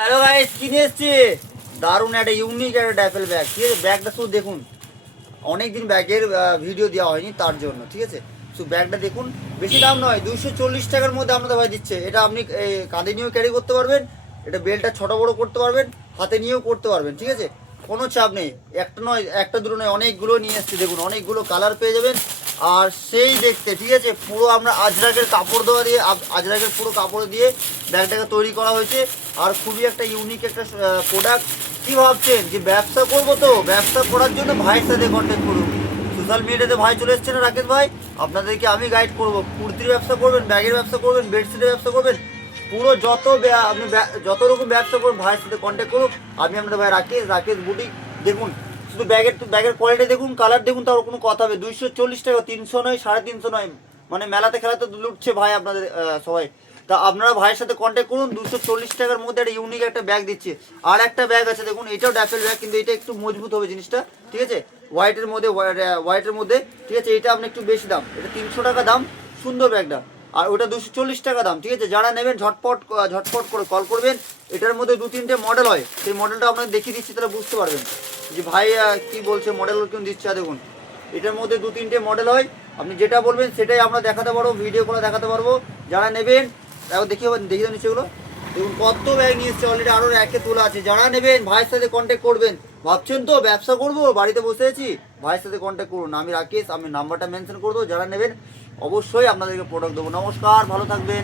Hello guys, কিনে এসছি দারুণ একটা ইউনিক একটা ড্যাফেল ব্যাগ। ঠিক আছে, ব্যাগটা শুধু দেখুন, অনেকদিন ব্যাগের ভিডিও দেওয়া হয়নি তার জন্য। ঠিক আছে, শুধু ব্যাগটা দেখুন, বেশি দাম নয়, 240 টাকার মধ্যে আপনাদের ভাই দিচ্ছে। এটা আপনি কাঁধে নিয়েও ক্যারি করতে পারবেন, এটা বেলটা ছোটো বড়ো করতে পারবেন, হাতে নিয়েও করতে পারবেন। ঠিক আছে, কোনো চাপ নেই। একটা নয়, একটা দুটো নয়, অনেকগুলো নিয়ে এসছি দেখুন, অনেকগুলো কালার পেয়ে যাবেন। আর সেই দেখতে, ঠিক আছে, পুরো আমরা আজরাকের কাপড় দেওয়া দিয়ে, আজরাকের পুরো কাপড় দিয়ে ব্যাগটাকে তৈরি করা হয়েছে। আর খুবই একটা ইউনিক একটা প্রোডাক্ট। কি ভাবছেন যে ব্যবসা করবো? তো ব্যবসা করার জন্য ভাইয়ের সাথে কন্ট্যাক্ট করুন। সোশ্যাল মিডিয়াতে ভাই চলে এসছে না, রাকেশ ভাই, আপনাদেরকে আমি গাইড করবো। কুর্তির ব্যবসা করবেন, ব্যাগের ব্যবসা করবেন, বেডশিটের ব্যবসা করবেন, পুরো আপনি যত রকম ব্যবসা করবেন ভাইয়ের সাথে কন্ট্যাক্ট করুন। আমি আপনাদের ভাই রাকেশ বুটিক। দেখুন, শুধু ব্যাগের কোয়ালিটি দেখুন, কালার দেখুন, তার কোনো কথা হবে। 240 টাকা, 300 নয়, 350 নয়, মানে মেলাতে খেলাতে লুটছে ভাই আপনাদের সবাই। তা আপনারা ভাইয়ের সাথে কন্ট্যাক্ট করুন। 240 টাকার মধ্যে একটা ইউনিক একটা ব্যাগ দিচ্ছে। আর একটা ব্যাগ আছে দেখুন, এটাও ড্যাফেল ব্যাগ, কিন্তু এটা একটু মজবুত হবে জিনিসটা। ঠিক আছে, হোয়াইটের মধ্যে। ঠিক আছে, এটা আপনি একটু বেশি দাম, এটা 300 টাকা দাম, সুন্দর ব্যাগটা। আর ওটা 240 টাকা দাম। ঠিক আছে, যারা নেবেন ঝটপট করে কল করবেন। এটার মধ্যে 2-3টে মডেল হয়, সেই মডেলটা আপনাকে দেখিয়ে দিচ্ছি, তাহলে বুঝতে পারবেন যে ভাই কি বলছে, মডেল কেউ দিচ্ছে। দেখুন, এটার মধ্যে 2-3টে মডেল হয়, আপনি যেটা বলবেন সেটাই আমরা দেখাতে পারবো, ভিডিও করে দেখাতে পারবো। যারা নেবেন দেখিয়ে দেন নিচেগুলো দেখুন, কত ব্যাগ নিয়ে এসছে অলরেডি, আরও র্যাকে তোলা আছে। যারা নেবেন ভাইয়ের সাথে কন্ট্যাক্ট করবেন। ভাবছেন তো ব্যবসা করবো, বাড়িতে বসে আছি, ভাইয়ের সাথে কন্ট্যাক্ট করুন। আমি রাকেশ, আমি নাম্বারটা মেনশন করে দেবো। যারা নেবেন অবশ্যই আপনাদেরকে প্রোডাক্ট দেবো। নমস্কার, ভালো থাকবেন।